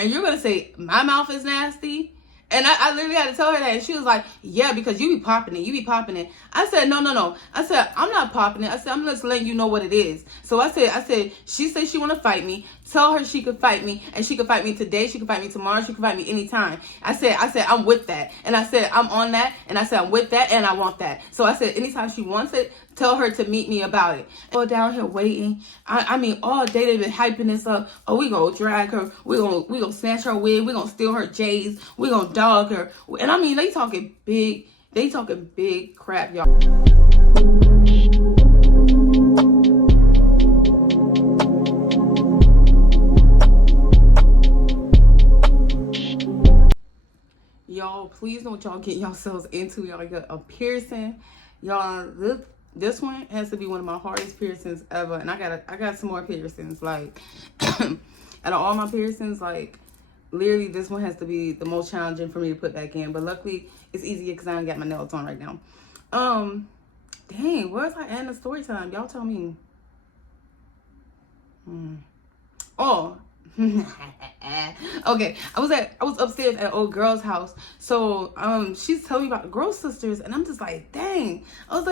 and you're going to say my mouth is nasty? And I literally had to tell her that. And she was like, yeah, because you be popping it. You be popping it. I said, no. I said, I'm not popping it. I said, I'm just letting you know what it is. So I said, she said she want to fight me. Tell her she could fight me. And she could fight me today. She could fight me tomorrow. She could fight me anytime. I said, I'm with that. And I said, I'm on that. And I said, I'm with that. And I want that. So I said, anytime she wants it, tell her to meet me about it. Go down here waiting. I mean, all day they've been hyping this up. Oh, we gonna drag her. We gonna snatch her wig. We gonna steal her J's. We gonna dog her. And I mean, they talking big crap, y'all. Y'all, please don't y'all get yourselves into. Y'all get a piercing. Y'all, this one has to be one of my hardest piercings ever. And I got some more piercings. Like, out of all my piercings, like, literally this one has to be the most challenging for me to put back in. But luckily, it's easier because I don't got my nails on right now. Dang, where's I at in the story time? Y'all tell me. Oh. Okay, I was upstairs at an old girl's house. So she's telling me about the Gross sisters, and I'm just like, dang. I was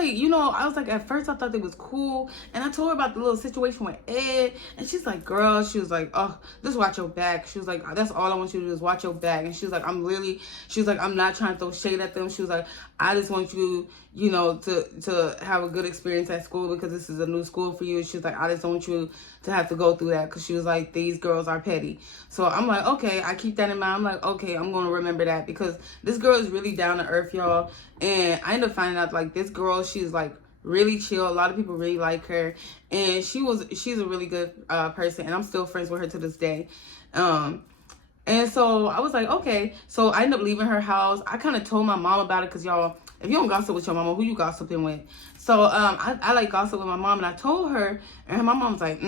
like, at first I thought they was cool, and I told her about the little situation with Ed, and she's like, girl, she was like, oh, just watch your back. She was like, that's all I want you to do is watch your back. And she was like, I'm not trying to throw shade at them. She was like, I just want you, to have a good experience at school because this is a new school for you. She was like, I just don't want you to have to go through that because she was like, these girls are petty. So I'm like, okay, I keep that in mind. I'm like, okay, I'm going to remember that because this girl is really down to earth, y'all. And I ended up finding out, like, this girl, she's like really chill. A lot of people really like her. And she's a really good person. And I'm still friends with her to this day. And so I was like, okay. So I ended up leaving her house. I kind of told my mom about it because, y'all, if you don't gossip with your mama, who you gossiping with? So I like gossip with my mom, and I told her, and my mom was like,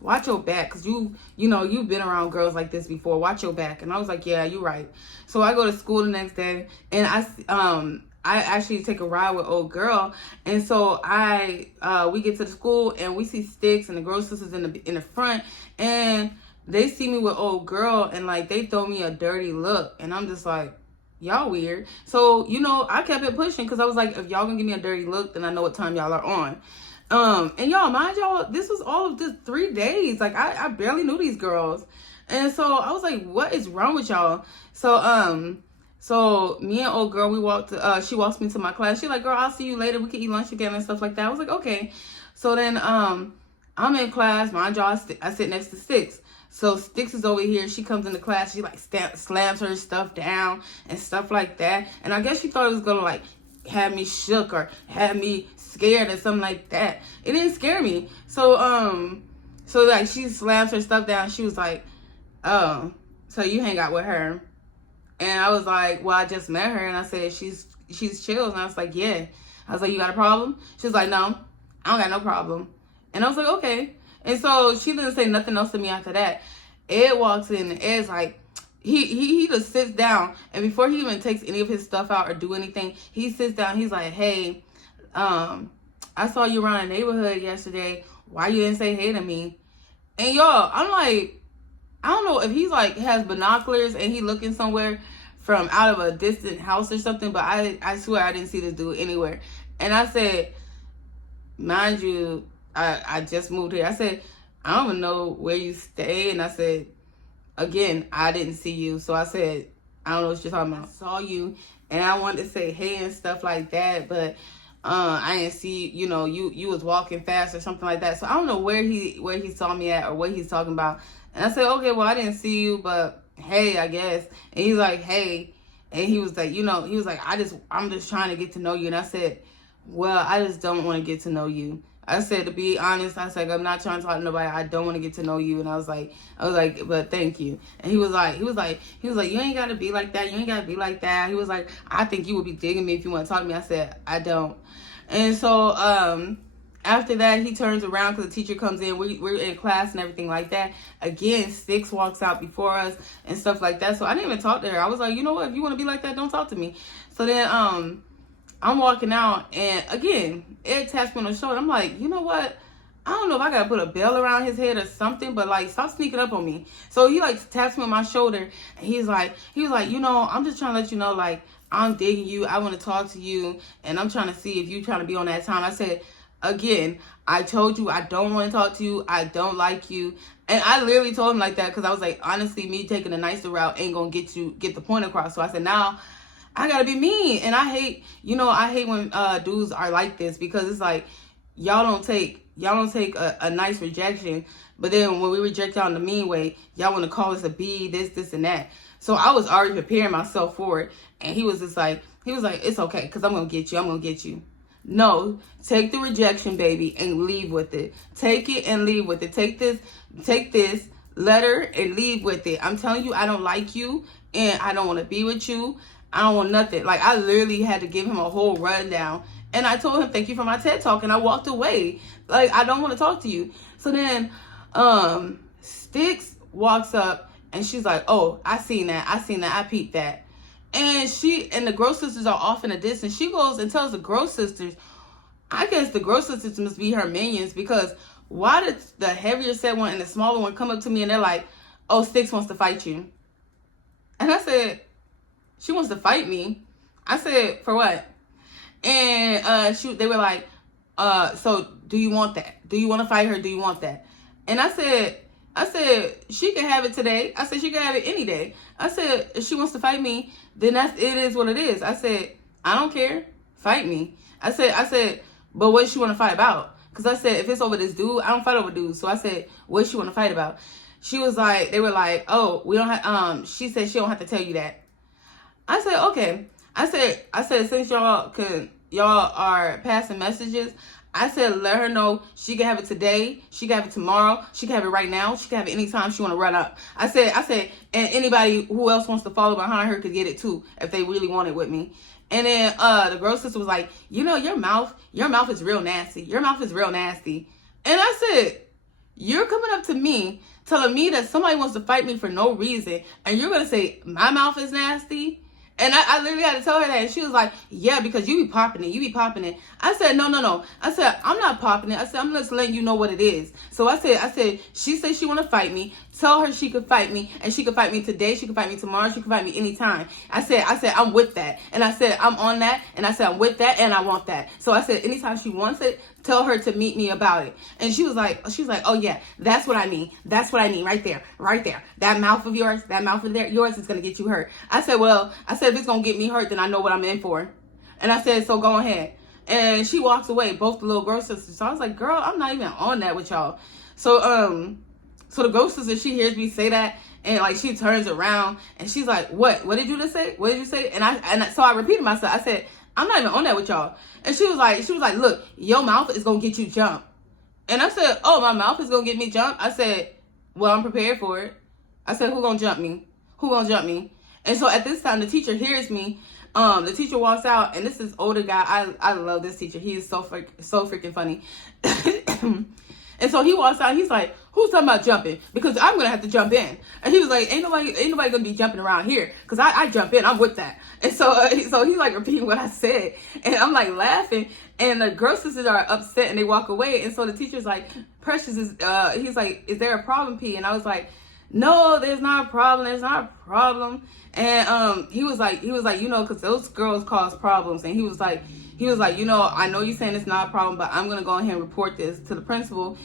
watch your back, because you've been around girls like this before. Watch your back. And I was like, yeah, you're right. So I go to school the next day, and I actually take a ride with old girl. And so we get to the school, and we see Sticks and the girl sisters in the front, and they see me with old girl, and like they throw me a dirty look, and I'm just like, y'all weird. So, I kept it pushing because I was like, if y'all gonna give me a dirty look, then I know what time y'all are on. And y'all, mind y'all, this was all of just 3 days. Like, I barely knew these girls. And so I was like, what is wrong with y'all? So me and old girl, she walks me to my class. She's like, girl, I'll see you later. We can eat lunch again and stuff like that. I was like, okay. So then I'm in class. Mind y'all, I sit next to Sticks. So Sticks is over here. She comes into class. She like slams her stuff down and stuff like that. And I guess she thought it was gonna like have me shook or have me scared or something like that. It didn't scare me. So like she slams her stuff down. She was like, oh, so you hang out with her? And I was like, well, I just met her, and I said she's chill. And I was like, yeah. I was like, you got a problem? She was like, no, I don't got no problem. And I was like, okay. And so she didn't say nothing else to me after that. Ed walks in, and Ed's like, he just sits down, and before he even takes any of his stuff out or do anything, he sits down. He's like, hey, I saw you around the neighborhood yesterday. Why you didn't say hey to me? And y'all, I'm like, I don't know if he's like has binoculars and he looking somewhere from out of a distant house or something, but I swear I didn't see this dude anywhere. And I said, mind you, I just moved here. I said, I don't even know where you stay. And I said, again, I didn't see you. So I said, I don't know what you're talking about. I saw you and I wanted to say hey and stuff like that, but I didn't see, you was walking fast or something like that. So I don't know where he saw me at or what he's talking about. And I said, okay, well, I didn't see you, but hey, I guess. And he's like, hey. And he was like, he was like, I'm just trying to get to know you. And I said, well, I just don't want to get to know you. I said, to be honest, I said, I'm not trying to talk to nobody. I don't want to get to know you. And I was like, but thank you. And he was like, you ain't got to be like that. You ain't got to be like that. He was like, I think you would be digging me if you want to talk to me. I said, I don't. And so, after that, he turns around because the teacher comes in. We're in class and everything like that. Again, Sticks walks out before us and stuff like that. So I didn't even talk to her. I was like, you know what? If you want to be like that, don't talk to me. So then, I'm walking out, and again, Ed taps me on the shoulder. I'm like, you know what? I don't know if I gotta put a bell around his head or something, but like, stop sneaking up on me. So he like taps me on my shoulder, and he was like, you know, I'm just trying to let you know, like, I'm digging you. I want to talk to you, and I'm trying to see if you trying to be on that time. I said, again, I told you I don't want to talk to you. I don't like you. And I literally told him like that because I was like, honestly, me taking the nicer route ain't gonna get the point across. So I said, now I gotta be mean. And I hate when dudes are like this, because it's like, y'all don't take a nice rejection, but then when we reject y'all in the mean way, y'all want to call us a B, this, and that. So I was already preparing myself for it, and he was like, it's okay, because I'm going to get you. No, take the rejection, baby, and leave with it. Take it and leave with it. Take this letter and leave with it. I'm telling you, I don't like you, and I don't want to be with you. I don't want nothing. Like, I literally had to give him a whole rundown. And I told him, thank you for my TED Talk, and I walked away. Like, I don't want to talk to you. So then, Sticks walks up, and she's like, oh, I seen that, I peeped that. And the Gross Sisters are off in the distance. She goes and tells the Gross Sisters, I guess the Gross Sisters must be her minions, because why did the heavier set one and the smaller one come up to me, and they're like, oh, Sticks wants to fight you. And I said, she wants to fight me? I said, for what? And they were like, so do you want that? Do you want to fight her? Do you want that? And I said, she can have it today. I said, she can have it any day. I said, if she wants to fight me, then it is what it is. I said, I don't care. Fight me. I said, but what does she want to fight about? Because I said, if it's over this dude, I don't fight over dudes. So I said, what does she want to fight about? She was like, they were like, oh, we don't have, she said she don't have to tell you that. I said, okay. I said, since y'all are passing messages, I said, let her know she can have it today, she can have it tomorrow, she can have it right now, she can have it anytime she want to run up. I said, and anybody who else wants to follow behind her could get it too, if they really want it with me. And then the Girl Sister was like, you know, your mouth is real nasty. Your mouth is real nasty. And I said, you're coming up to me, telling me that somebody wants to fight me for no reason, and you're going to say my mouth is nasty? And I literally had to tell her that. And she was like, yeah, because you be popping it. I said, no. I said, I'm not popping it. I said, I'm just letting you know what it is. So I said, she said she want to fight me. Tell her she could fight me. And she could fight me today. She could fight me tomorrow. She could fight me anytime. I said, I'm with that. And I said, I'm on that. And I said, I'm with that. And I want that. So I said, anytime she wants it, tell her to meet me about it. And she was like, oh yeah, that's what I need. That's what I need right there. That mouth of yours, yours is going to get you hurt. I said, if it's going to get me hurt, then I know what I'm in for. And I said, so go ahead. And she walks away, both the little Girl Sisters. So I was like, girl, I'm not even on that with y'all. So the Girl Sister, she hears me say that, and like she turns around and she's like, what did you just say? What did you say? So I repeated myself. I said, I'm not even on that with y'all. And she was like, look, your mouth is going to get you jumped. And I said, oh, my mouth is going to get me jumped? I said, well, I'm prepared for it. I said, who going to jump me? And so at this time, the teacher hears me. The teacher walks out, and this is older guy. I love this teacher. He is so freaking funny. And so he walks out. He's like, who's talking about jumping? Because I'm going to have to jump in. And he was like, ain't nobody going to be jumping around here. Because I jump in. I'm with that. And so he's like repeating what I said. And I'm like laughing. And the Girl Sisters are upset and they walk away. And so the teacher's like, Precious is, he's like, is there a problem, P? And I was like, no, there's not a problem. And he was like, you know, because those girls cause problems. And he was like, you know, I know you're saying it's not a problem, but I'm going to go ahead and report this to the principal.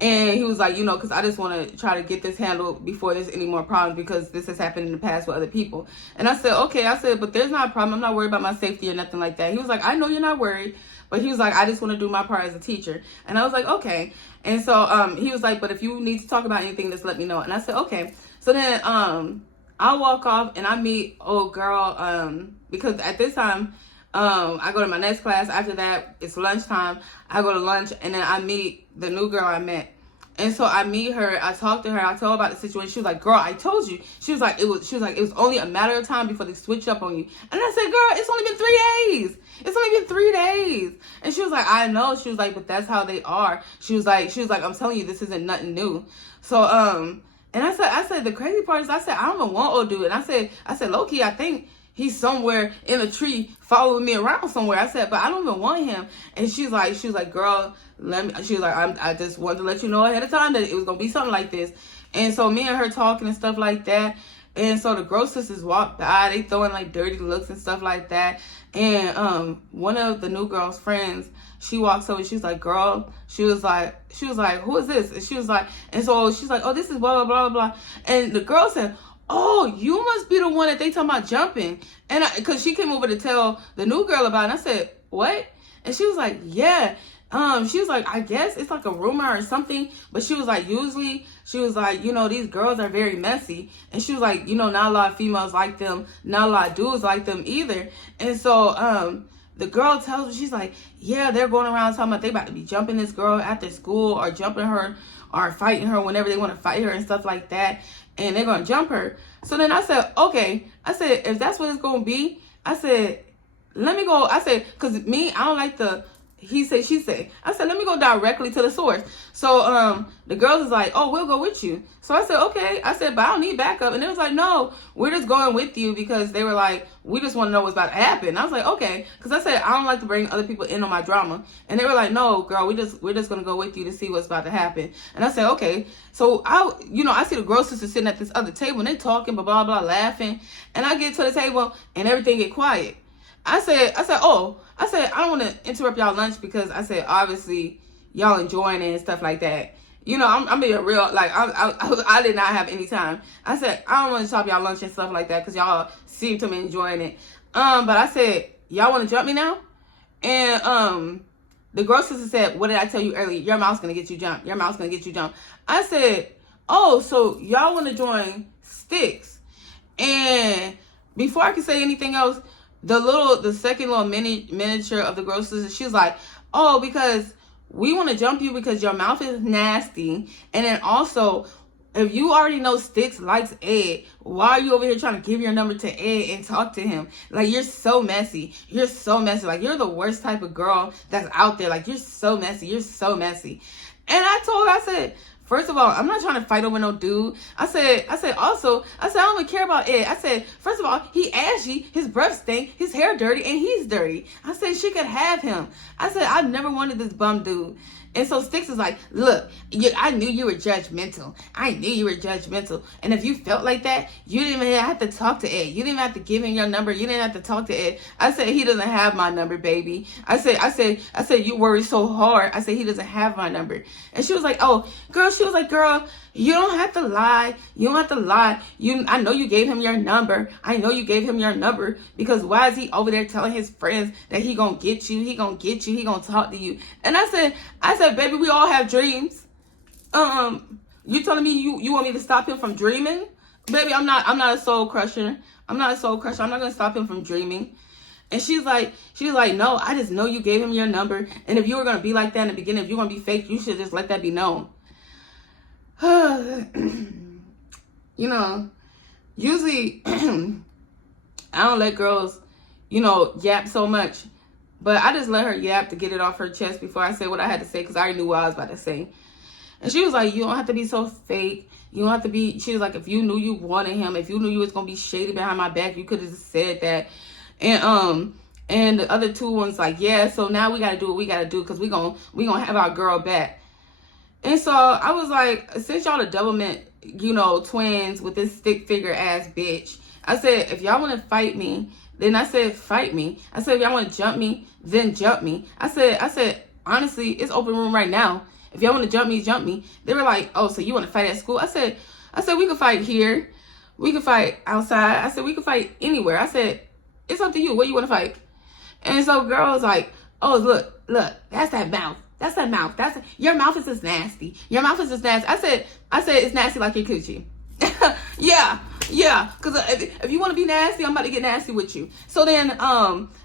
And he was like, you know, because I just want to try to get this handled before there's any more problems, because this has happened in the past with other people. And I said, okay. I said, but there's not a problem. I'm not worried about my safety or nothing like that. He was like, I know you're not worried. But he was like, I just want to do my part as a teacher. And I was like, okay. And so he was like, but if you need to talk about anything, just let me know. And I said, okay. So then I walk off and I meet old girl, because at this time, I go to my next class. After that, it's lunchtime. I go to lunch, and then I meet the new girl I met. And so I meet her. I talk to her. I tell her about the situation. She was like, "Girl, I told you." She was like, "It was only a matter of time before they switch up on you." And I said, "Girl, it's only been 3 days. It's only been 3 days." And she was like, "I know." She was like, "But that's how they are." She was like, "I'm telling you, this isn't nothing new." So and I said, the crazy part is, I said, I don't even want old dude. And I said, low key, I think he's somewhere in a tree following me around somewhere. I said, but I don't even want him. And she was like, girl, she was like, I just wanted to let you know ahead of time that it was going to be something like this. And so me and her talking and stuff like that. And so the girl sisters walked by, they throwing like dirty looks and stuff like that. And one of the new girl's friends, she walks over, she's like, girl, she was like, who is this? And she was like, and so she's like, oh, this is blah, blah, blah, blah. And the girl said, oh, you must be the one that they talking about jumping. And because she came over to tell the new girl about it. And I said, what? And she was like, yeah. She was like, I guess it's like a rumor or something. But she was like, usually, she was like, you know, these girls are very messy. And she was like, you know, not a lot of females like them. Not a lot of dudes like them either. And so, the girl tells her, she's like, yeah, they're going around talking about they about to be jumping this girl after school or jumping her or fighting her whenever they want to fight her and stuff like that. And they're going to jump her. So then I said, okay. I said, if that's what it's going to be, I said, let me go. I said, because me, I don't like the he said, she said. I said, let me go directly to the source. So the girls is like, oh, we'll go with you. So I said, okay. I said, but I don't need backup. And they was like, no, we're just going with you because they were like, we just want to know what's about to happen. I was like, okay. Because I said, I don't like to bring other people in on my drama. And they were like, no, girl, we're just going to go with you to see what's about to happen. And I said, okay. So I see the girl sisters sitting at this other table and they talking, blah, blah, blah, laughing. And I get to the table and everything get quiet. I said, I don't want to interrupt y'all lunch because I said, obviously, y'all enjoying it and stuff like that. You know, I'm being real, like, I did not have any time. I said, I don't want to stop y'all lunch and stuff like that because y'all seem to be enjoying it. But I said, y'all want to jump me now? And the girl sister said, what did I tell you earlier? Your mouth's going to get you jumped. Your mouth's going to get you jumped. I said, oh, so y'all want to join Sticks. And before I could say anything else, the second little miniature of the girl sister, she was like, oh, because we want to jump you because your mouth is nasty. And then also, if you already know Sticks likes Ed, why are you over here trying to give your number to Ed and talk to him? Like, you're so messy. You're so messy. Like, you're the worst type of girl that's out there. Like, you're so messy. You're so messy. And I told her, I said, first of all, I'm not trying to fight over no dude. I said, also, I don't even care about Ed. I said, first of all, he ashy, his breath stink, his hair dirty, and he's dirty. I said, she could have him. I said, I never wanted this bum dude. And so Sticks is like, look, I knew you were judgmental. I knew you were judgmental. And if you felt like that, you didn't even have to talk to Ed. You didn't even have to give him your number. You didn't have to talk to Ed. I said, he doesn't have my number, baby. I said, you worry so hard. I said, he doesn't have my number. And she was like, oh, girl, you don't have to lie. You don't have to lie. I know you gave him your number. I know you gave him your number because why is he over there telling his friends that he gonna get you? He gonna get you. He gonna talk to you. And I said, baby, we all have dreams. You telling me you want me to stop him from dreaming? Baby, I'm not a soul crusher. I'm not gonna stop him from dreaming. And she was like, no, I just know you gave him your number. And if you were gonna be like that in the beginning, if you're gonna be fake, you should just let that be known. You know, usually I don't let girls, yap so much. But I just let her yap to get it off her chest before I say what I had to say because I already knew what I was about to say. And she was like, you don't have to be so fake. You don't have to be, she was like, if you knew you wanted him, if you knew you was going to be shady behind my back, you could have just said that. And the other two ones like, yeah, so now we got to do what we got to do because we gonna have our girl back. And so I was like, since y'all the doublemint, twins with this stick figure ass bitch, I said, if y'all want to fight me, then I said, fight me. I said, if y'all want to jump me, then jump me. I said, honestly, it's open room right now. If y'all want to jump me, jump me. They were like, oh, so you want to fight at school? I said, we could fight here. We could fight outside. I said, we could fight anywhere. I said, it's up to you. Where you want to fight? And so girl was like, oh, look, that's that mouth. That's that mouth. Your mouth is just nasty. Your mouth is just nasty. I said it's nasty like your coochie. Yeah. Because if you want to be nasty, I'm about to get nasty with you. So then,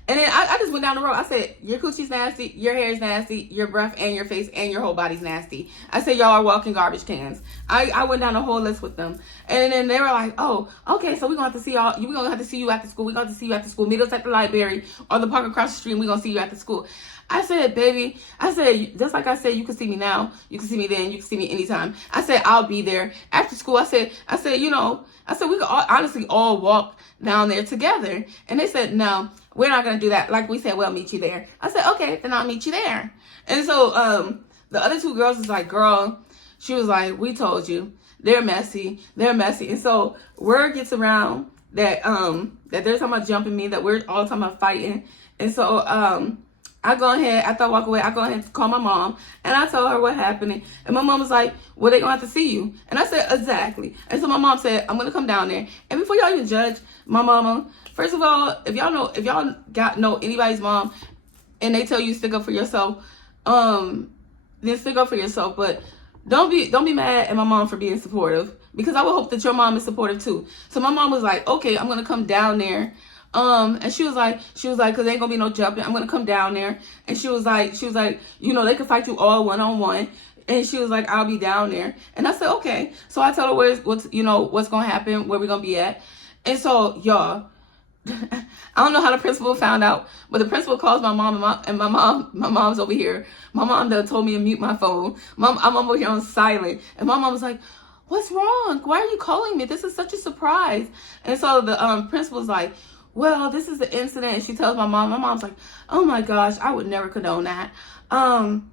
And then I just went down the road. I said, your coochie's nasty, your hair is nasty, your breath and your face and your whole body's nasty. I said, y'all are walking garbage cans. I went down the whole list with them. And then they were like, oh, okay, so we're going to have to see y'all. We're going to have to see you after school. We're going to see you after school. Meet us at the library or the park across the street. We're going to see you after school. I said, baby, I said, just like I said, you can see me now. You can see me then. You can see me anytime. I said, I'll be there. After school, I said, you know, I said, we could honestly all walk down there together. And they said, no, we're not going to do that. Like we said, we'll meet you there. I said, okay, then I'll meet you there. And so the other two girls was like, girl, she was like, we told you. They're messy. They're messy. And so word gets around that that they're talking about jumping me, that we're all talking about fighting. And so I go ahead, after I walk away, I go ahead and call my mom, and I tell her what happened. And my mom was like, well, they're going to have to see you. And I said, exactly. And so my mom said, I'm going to come down there. And before y'all even judge my mama, first of all, if y'all know anybody's mom, and they tell you stick up for yourself, then stick up for yourself. But don't be mad at my mom for being supportive, because I would hope that your mom is supportive too. So my mom was like, okay, I'm going to come down there. And she was like, cause there ain't gonna be no jumping. I'm gonna come down there. And she was like, you know, they can fight you all one-on-one. And she was like, I'll be down there. And I said, okay. So I tell her what's gonna happen, where we're gonna be at. And so, y'all, I don't know how the principal found out, but the principal calls my mom, and my mom's over here. My mom done told me to mute my phone. I'm over here on silent. And my mom was like, what's wrong? Why are you calling me? This is such a surprise. And so the principal's like, well, this is the incident. And she tells my mom. My mom's like, oh my gosh, I would never condone that. I'm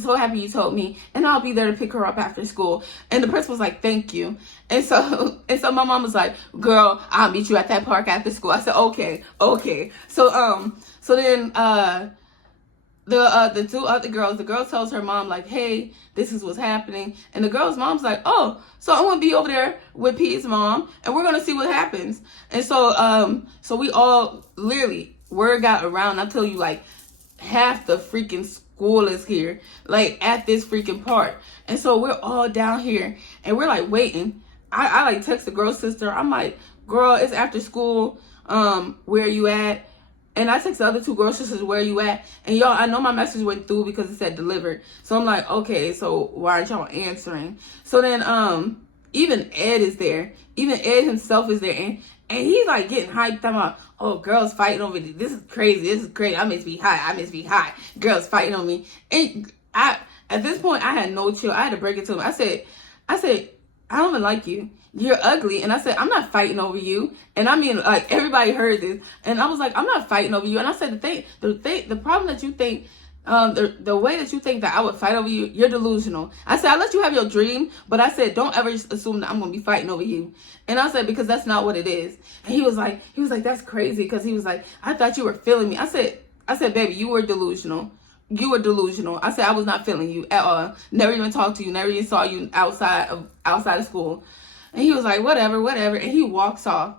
so happy you told me, and I'll be there to pick her up after school. And the principal's like, thank you. And so my mom was like, girl, I'll meet you at that park after school. I said, okay. So then the two other girls, the girl tells her mom, like, hey, this is what's happening. And the girl's mom's like, oh, so I'm gonna be over there with P's mom, and we're gonna see what happens. And so so we all, literally, word got around. I tell you, like, half the freaking school is here, like, at this freaking park. And so we're all down here, and we're like waiting. I like text the girl's sister. I'm like, girl, it's after school. Where you at? And I text the other two girl sisters, where you at? And y'all, I know my message went through because it said delivered. So I'm like, okay, so why aren't y'all answering? So then even Ed is there. Even Ed himself is there. And he's like getting hyped. I'm like, oh, girls fighting over this. This is crazy. This is crazy. I must be high. Girls fighting on me. And at this point, I had no chill. I had to break it to him. I said, I don't even like you. You're ugly. And I said, I'm not fighting over you. And I mean, like, everybody heard this. And I was like, I'm not fighting over you. And I said, the problem that you think, the way that you think that I would fight over you, you're delusional. I said, I let you have your dream, but I said, don't ever assume that I'm going to be fighting over you. And I said, because that's not what it is. And he was like, that's crazy. Because he was like, I thought you were feeling me. I said, baby, you were delusional. You were delusional. I said, I was not feeling you at all. Never even talked to you. Never even saw you outside of school. And he was like, whatever. And he walks off.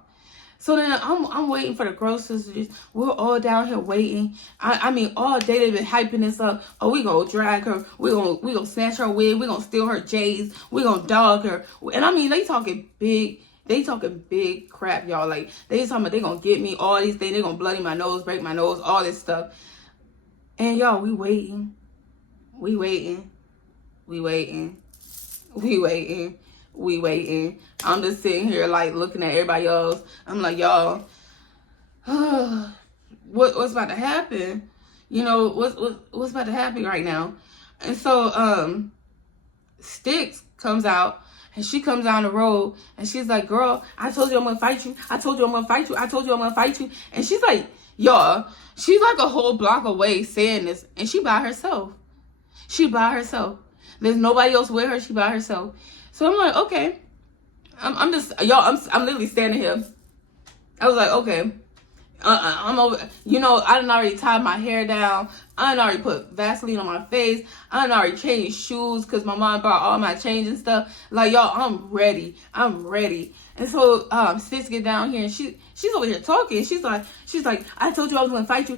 So then I'm waiting for the girl sisters. We're all down here waiting. I mean, all day they've been hyping this up. Oh, we gonna drag her. We gonna snatch her wig. We gonna steal her J's. We gonna dog her. And I mean, they talking big crap, y'all. Like, they talking about they gonna get me, all these things. They gonna bloody my nose, break my nose, all this stuff. And y'all, we waiting. I'm just sitting here, like, looking at everybody else. I'm like, y'all, what's about to happen? You know, what's about to happen right now? And so Sticks comes out, and she comes down the road, and she's like, girl, I told you I'm gonna fight you. I told you I'm gonna fight you. And she's like, y'all, she's like a whole block away saying this, and she by herself. There's nobody else with her. She by herself. So I'm like, okay. I'm literally standing here. I was like, okay. I'm over. You know, I done already tied my hair down. I done already put Vaseline on my face. I done already changed shoes because my mom brought all my change and stuff. Like, y'all, I'm ready. And so Sis get down here, and she's over here talking. She's like, I told you I was gonna fight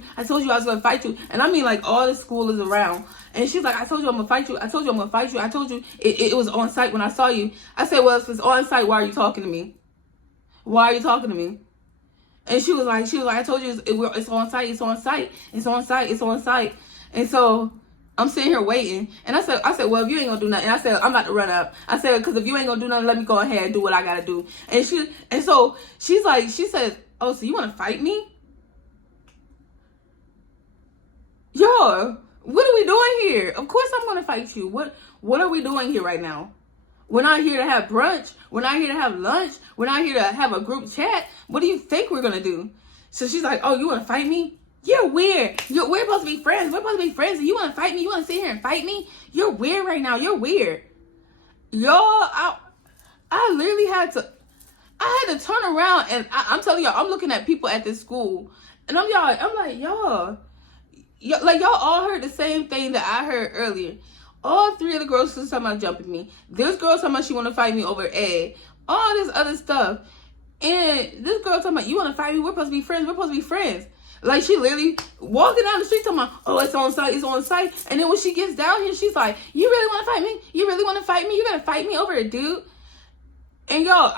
you. And I mean, like, all the school is around. And she's like, I told you I'm gonna fight you. I told you it was on site when I saw you. I said, well, if it's on site, why are you talking to me? And she was like, I told you it's on site, it's on site, it's on site, it's on site. And so I'm sitting here waiting. And I said, well, if you ain't gonna do nothing, I said, I'm about to run up. I said, because if you ain't gonna do nothing, let me go ahead and do what I gotta do. And so she said, oh, so you wanna fight me? Yo, what are we doing here? Of course I'm gonna fight you. What are we doing here right now? We're not here to have brunch. We're not here to have lunch. We're not here to have a group chat. What do you think we're gonna do? So she's like, oh, you wanna fight me? You're weird. We're supposed to be friends. We're supposed to be friends. And you want to fight me? You want to sit here and fight me? You're weird right now. You're weird. Y'all, I literally had to turn around. And I'm telling y'all, I'm looking at people at this school. And I'm like, y'all all heard the same thing that I heard earlier. All three of the girls was talking about jumping me. This girl talking about she want to fight me over Ed. All this other stuff. And this girl talking about, you want to fight me? We're supposed to be friends. We're supposed to be friends. Like, she literally walking down the street talking about, oh, it's on site, it's on site. And then when she gets down here, she's like, you really want to fight me? You really want to fight me? You're going to fight me over a dude? And y'all,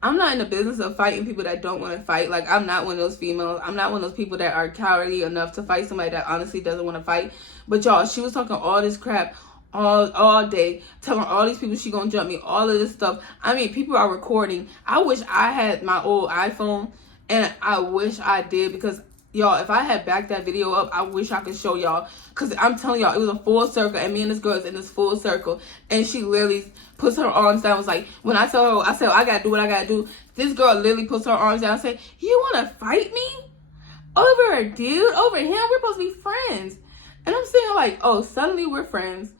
I'm not in the business of fighting people that don't want to fight. Like, I'm not one of those females. I'm not one of those people that are cowardly enough to fight somebody that honestly doesn't want to fight. But y'all, she was talking all this crap all day, telling all these people she gonna jump me, all of this stuff. I mean, people are recording. I wish I had my old iPhone, and I wish I did, because y'all, if I had backed that video up, I wish I could show y'all, because I'm telling y'all, it was a full circle, and me and this girl is in this full circle, and she literally puts her arms down. Was like, when I tell her, I said, I gotta do what I gotta do, this girl literally puts her arms down and say, you want to fight me over a dude, over him? We're supposed to be friends. And I'm saying, like, oh, suddenly we're friends.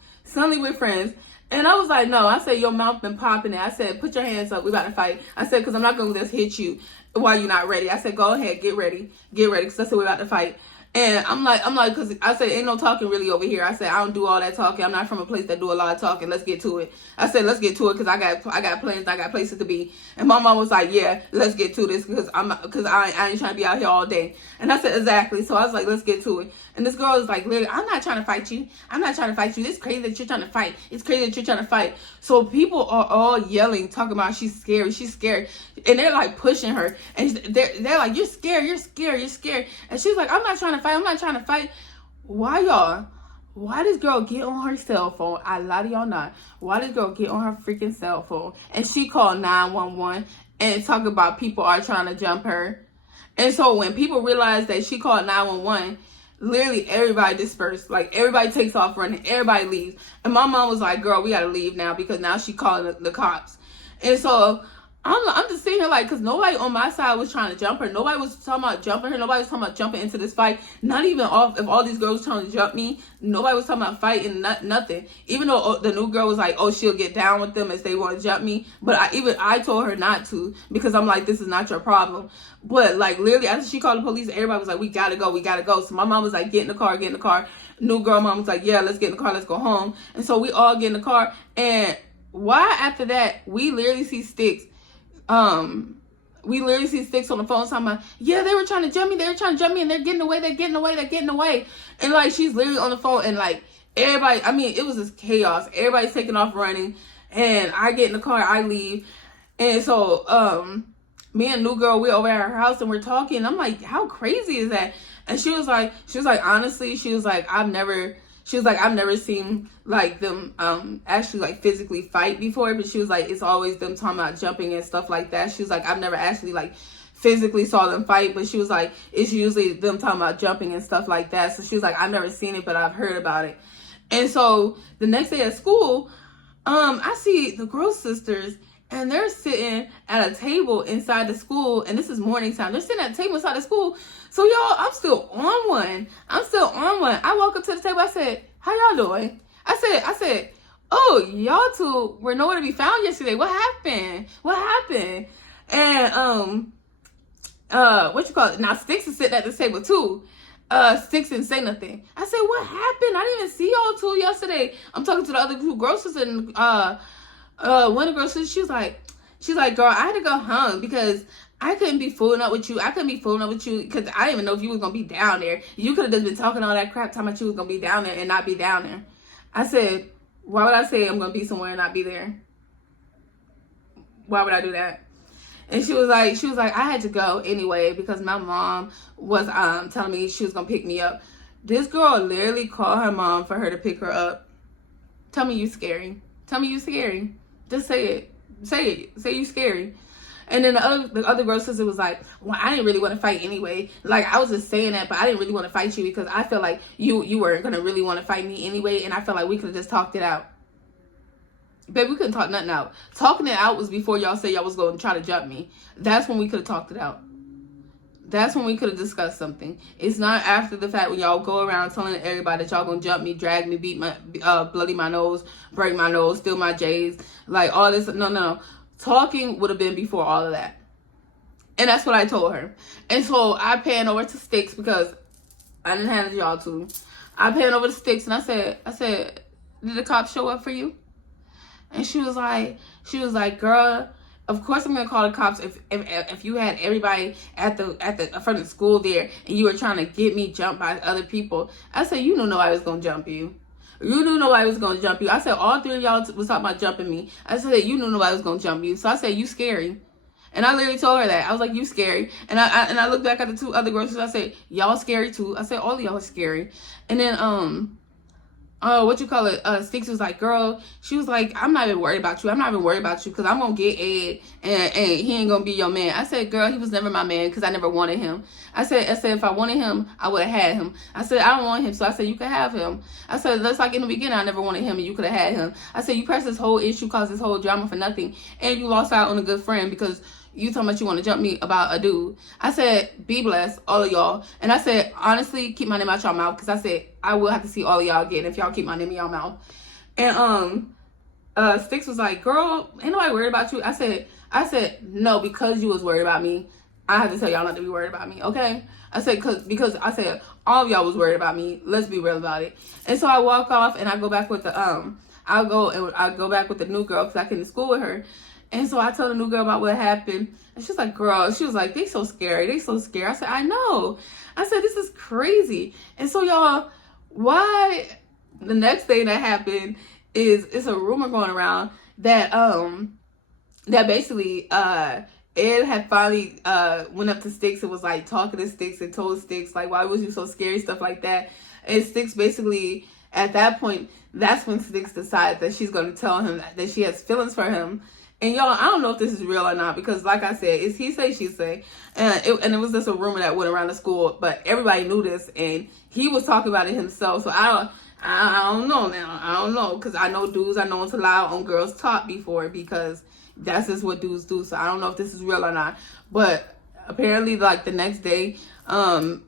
And I was like, no. I said, your mouth been popping it. I said, put your hands up. We about to fight. I said, because I'm not going to just hit you while you're not ready. I said, go ahead. Get ready. Because I said, we're about to fight. And I'm like, because I said, ain't no talking really over here. I said, I don't do all that talking. I'm not from a place that do a lot of talking. Let's get to it. I said, let's get to it, because I got plans. I got places to be. And my mom was like, yeah, let's get to this, because I ain't trying to be out here all day. And I said, exactly. So I was like, let's get to it. And this girl is like, literally, I'm not trying to fight you. It's crazy that you're trying to fight. So people are all yelling, talking about she's scared. And they're like pushing her. And they're like, you're scared. And she's like, I'm not trying to fight. Why, y'all? Why this girl get on her cell phone? I lie to y'all not. Why this girl get on her freaking cell phone? And she called 911 and talk about people are trying to jump her. And so when people realize that she called 911, literally everybody dispersed. Like, everybody takes off running. Everybody leaves. And my mom was like, girl, we got to leave now, because now she calling the cops. And so I'm just sitting here like, because nobody on my side was trying to jump her. Nobody was talking about jumping her. Nobody was talking about jumping into this fight. Not even if all these girls trying to jump me. Nobody was talking about fighting, nothing. Even though the new girl was like, oh, she'll get down with them if they want to jump me. But I told her not to, because I'm like, this is not your problem. But like, literally, after she called the police, everybody was like, we gotta go. So my mom was like, get in the car. New girl mom was like, yeah, let's get in the car, let's go home. And so we all get in the car. And why after that, we literally see Sticks. We literally see Sticks on the phone talking about, yeah, they were trying to jump me, and they're getting away. And like, she's literally on the phone, and like, everybody, I mean, it was just chaos. Everybody's taking off running, and I get in the car, I leave. And so, me and new girl, we're over at her house, and we're talking. I'm like, how crazy is that? And she was like, honestly, I've never seen like them actually like physically fight before, but she was like, it's always them talking about jumping and stuff like that. She was like, I've never actually like physically saw them fight, but she was like, it's usually them talking about jumping and stuff like that. So she was like, I've never seen it, but I've heard about it. And so the next day at school, I see the girl sisters, and they're sitting at a table inside the school, and this is morning time. They're sitting at a table inside the school. So y'all, I'm still on one. I walk up to the table. I said, how y'all doing? I said, oh, y'all two were nowhere to be found yesterday. What happened? And now Sticks is sitting at the table too. Sticks didn't say nothing. I said, what happened? I didn't even see y'all two yesterday. I'm talking to the other two girls, and one of the girls, she's like, girl, I had to go home because I couldn't be fooling up with you. Because I didn't even know if you was going to be down there. You could have just been talking all that crap, talking about you was going to be down there and not be down there. I said, why would I say I'm going to be somewhere and not be there? Why would I do that? And she was like, I had to go anyway because my mom was telling me she was gonna pick me up. This girl literally called her mom for her to pick her up. Tell me you scary. Tell me you scary. Just say it. Say it. Say you scary. And then the other girl sister was like, well, I didn't really want to fight anyway. Like, I was just saying that, but I didn't really want to fight you because I feel like you weren't going to really want to fight me anyway. And I felt like we could have just talked it out. Babe, we couldn't talk nothing out. Talking it out was before y'all said y'all was going to try to jump me. That's when we could have talked it out. That's when we could have discussed something. It's not after the fact when y'all go around telling everybody that y'all going to jump me, drag me, beat my, bloody my nose, break my nose, steal my J's. Like, all this. No. Talking would have been before all of that. And that's what I told her. And so I panned over to Sticks because I didn't hand it to y'all to. I panned over to Sticks and I said, did the cops show up for you? And she was like, girl, of course I'm gonna call the cops if you had everybody at the front of the school there and you were trying to get me jumped by other people. I said, you don't know I was gonna jump you. You knew nobody was going to jump you. I said, all three of y'all was talking about jumping me. I said, you knew nobody was going to jump you. So I said, you scary. And I literally told her that. I was like, you scary. And I looked back at the two other girls and I said, y'all scary too. I said, all of y'all are scary. And then, Sticks was like, girl, she was like, I'm not even worried about you. I'm not even worried about you because I'm going to get Ed and he ain't going to be your man. I said, girl, he was never my man because I never wanted him. I said, if I wanted him, I would have had him. I said, I don't want him. So I said, you could have him. I said, that's like in the beginning, I never wanted him and you could have had him. I said, you pressed this whole issue, caused this whole drama for nothing. And you lost out on a good friend because you talking about you want to jump me about a dude. I said, be blessed, all of y'all. And I said, honestly, keep my name out y'all mouth because I said, I will have to see all of y'all again if y'all keep my name in y'all mouth. And Sticks was like, girl, ain't nobody worried about you. I said, no, because you was worried about me, I have to tell y'all not to be worried about me, okay? I said, because I said, all of y'all was worried about me. Let's be real about it. And so I walk off and I go back with the, I go back with the new girl because I came to school with her. And so I told the new girl about what happened. And she's like, girl, she was like, they so scary. They so scared. I said, I know. I said, this is crazy. And so y'all, why the next thing that happened is it's a rumor going around that that basically Ed had finally went up to Sticks and was like talking to Sticks and told Sticks like, why was you so scary, stuff like that. And Sticks basically at that point, that's when Sticks decides that she's going to tell him that she has feelings for him. And y'all, I don't know if this is real or not because like I said, it's he say, she say. And it was just a rumor that went around the school, but everybody knew this and he was talking about it himself. So I don't know now. I don't know because I know dudes are known to lie on girls' top before because that's just what dudes do. So I don't know if this is real or not. But apparently like the next day,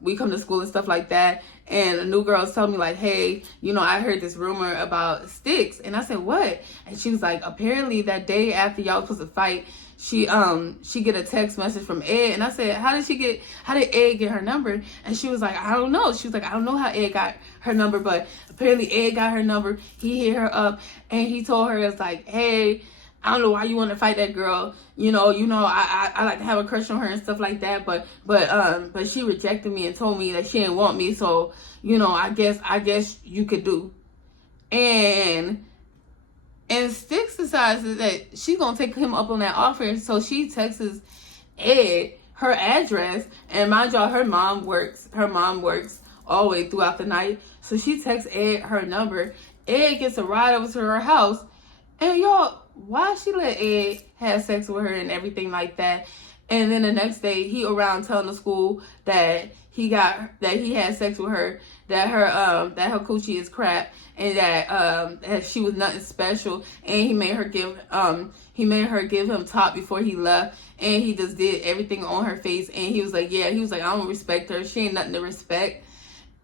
we come to school and stuff like that. And a new girl was telling me like, hey, you know, I heard this rumor about Sticks. And I said, what? And she was like, apparently that day after y'all was supposed to fight, she get a text message from Ed. And I said, how did Ed get her number? And she was like, I don't know. She was like, I don't know how Ed got her number, but apparently Ed got her number. He hit her up and he told her, it's like, hey, I don't know why you want to fight that girl. You know, I like to have a crush on her and stuff like that. But she rejected me and told me that she didn't want me. So, you know, I guess you could do. And Sticks decides that she's going to take him up on that offer. So she texts Ed her address. And mind y'all, her mom works all the way throughout the night. So she texts Ed her number. Ed gets a ride over to her house. And y'all, why she let Ed have sex with her and everything like that? And then the next day, he around telling the school that he had sex with her, that her coochie is crap, and that she was nothing special. And he made her give him top before he left, and he just did everything on her face. And he was like, I don't respect her. She ain't nothing to respect.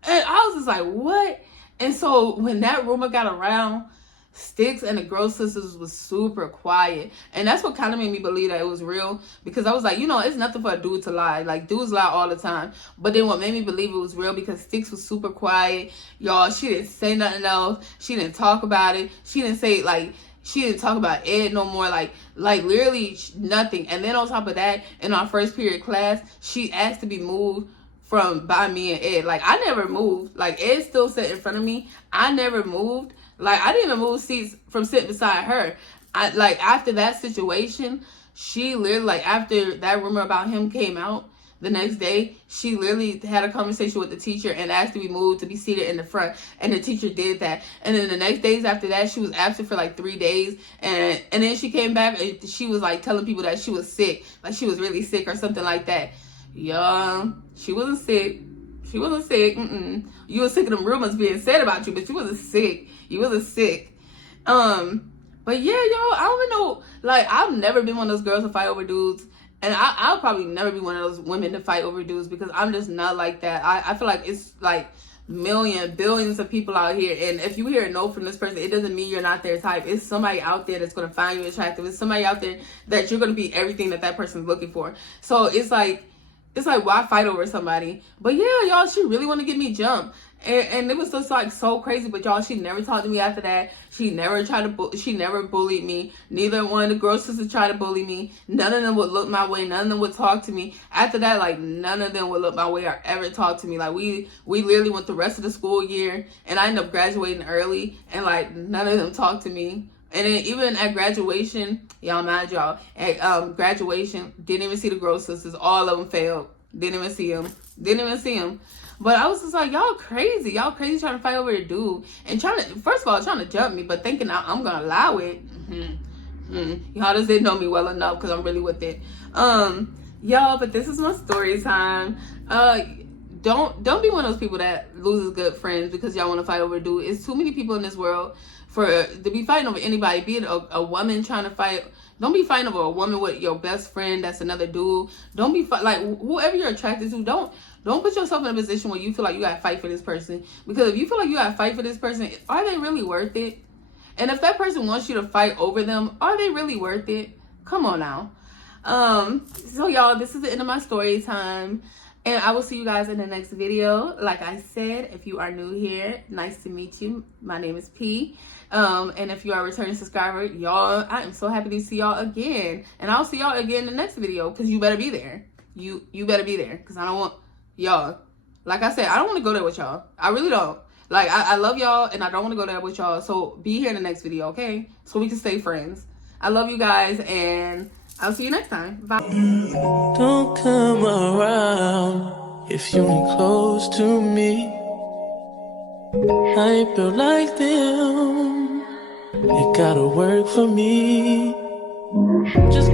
And I was just like, what? And so when that rumor got around, Sticks and the girl sisters was super quiet. And that's what kind of made me believe that it was real. Because I was like, you know, it's nothing for a dude to lie. Like, dudes lie all the time. But then what made me believe it was real, because Sticks was super quiet. Y'all, she didn't say nothing else. She didn't talk about it. She didn't talk about Ed no more. Like literally nothing. And then on top of that, in our first period class, she asked to be moved by me and Ed. Like, I never moved. Like, Ed still sat in front of me. I never moved. Like, I didn't even move seats from sitting beside her. After that situation, she literally, like, after that rumor about him came out, the next day, she literally had a conversation with the teacher and asked to be moved to be seated in the front. And the teacher did that. And then the next days after that, she was absent for like 3 days. And then she came back and she was like telling people that she was sick. Like she was really sick or something like that. Yeah, she wasn't sick. She wasn't sick. You were sick of them rumors being said about you, but you wasn't sick. You wasn't sick. But yeah, yo, I don't even know. Like, I've never been one of those girls to fight over dudes. And I'll probably never be one of those women to fight over dudes because I'm just not like that. I feel like it's like billions of people out here. And if you hear a no from this person, it doesn't mean you're not their type. It's somebody out there that's going to find you attractive. It's somebody out there that you're going to be everything that person's looking for. So it's like, why fight over somebody? But yeah, y'all, she really want to get me jumped. And it was just like so crazy. But y'all, she never talked to me after that. She never she never bullied me. Neither one of the girl sisters tried to bully me. None of them would look my way. None of them would talk to me. After that, like, none of them would look my way or ever talk to me. Like, we literally went the rest of the school year, and I ended up graduating early, and like, none of them talked to me. And then even at graduation, y'all mind y'all, at graduation, didn't even see the girl sisters. All of them failed. Didn't even see them. But I was just like, y'all crazy. Y'all crazy trying to fight over a dude. And first of all, trying to jump me, but thinking I'm going to allow it. Y'all just didn't know me well enough because I'm really with it. Y'all, but this is my story time. Don't be one of those people that loses good friends because y'all want to fight over a dude. It's too many people in this world to be fighting over anybody, be it a woman trying to fight. Don't be fighting over a woman with your best friend that's another dude. Don't be like, whoever you're attracted to, don't put yourself in a position where you feel like you gotta fight for this person. Because if you feel like you gotta fight for this person, are they really worth it? And if that person wants you to fight over them, are they really worth it? Come on now. So y'all, this is the end of my story time. And I will see you guys in the next video. Like I said, if you are new here, nice to meet you. My name is P. And if you are a returning subscriber, y'all, I am so happy to see y'all again. And I'll see y'all again in the next video because you better be there. You better be there because I don't want y'all. Like I said, I don't want to go there with y'all. I really don't. Like, I love y'all and I don't want to go there with y'all. So be here in the next video, okay? So we can stay friends. I love you guys and I'll see you next time. Bye. Don't come around if you ain't close to me. I ain't built like them. It gotta work for me. Just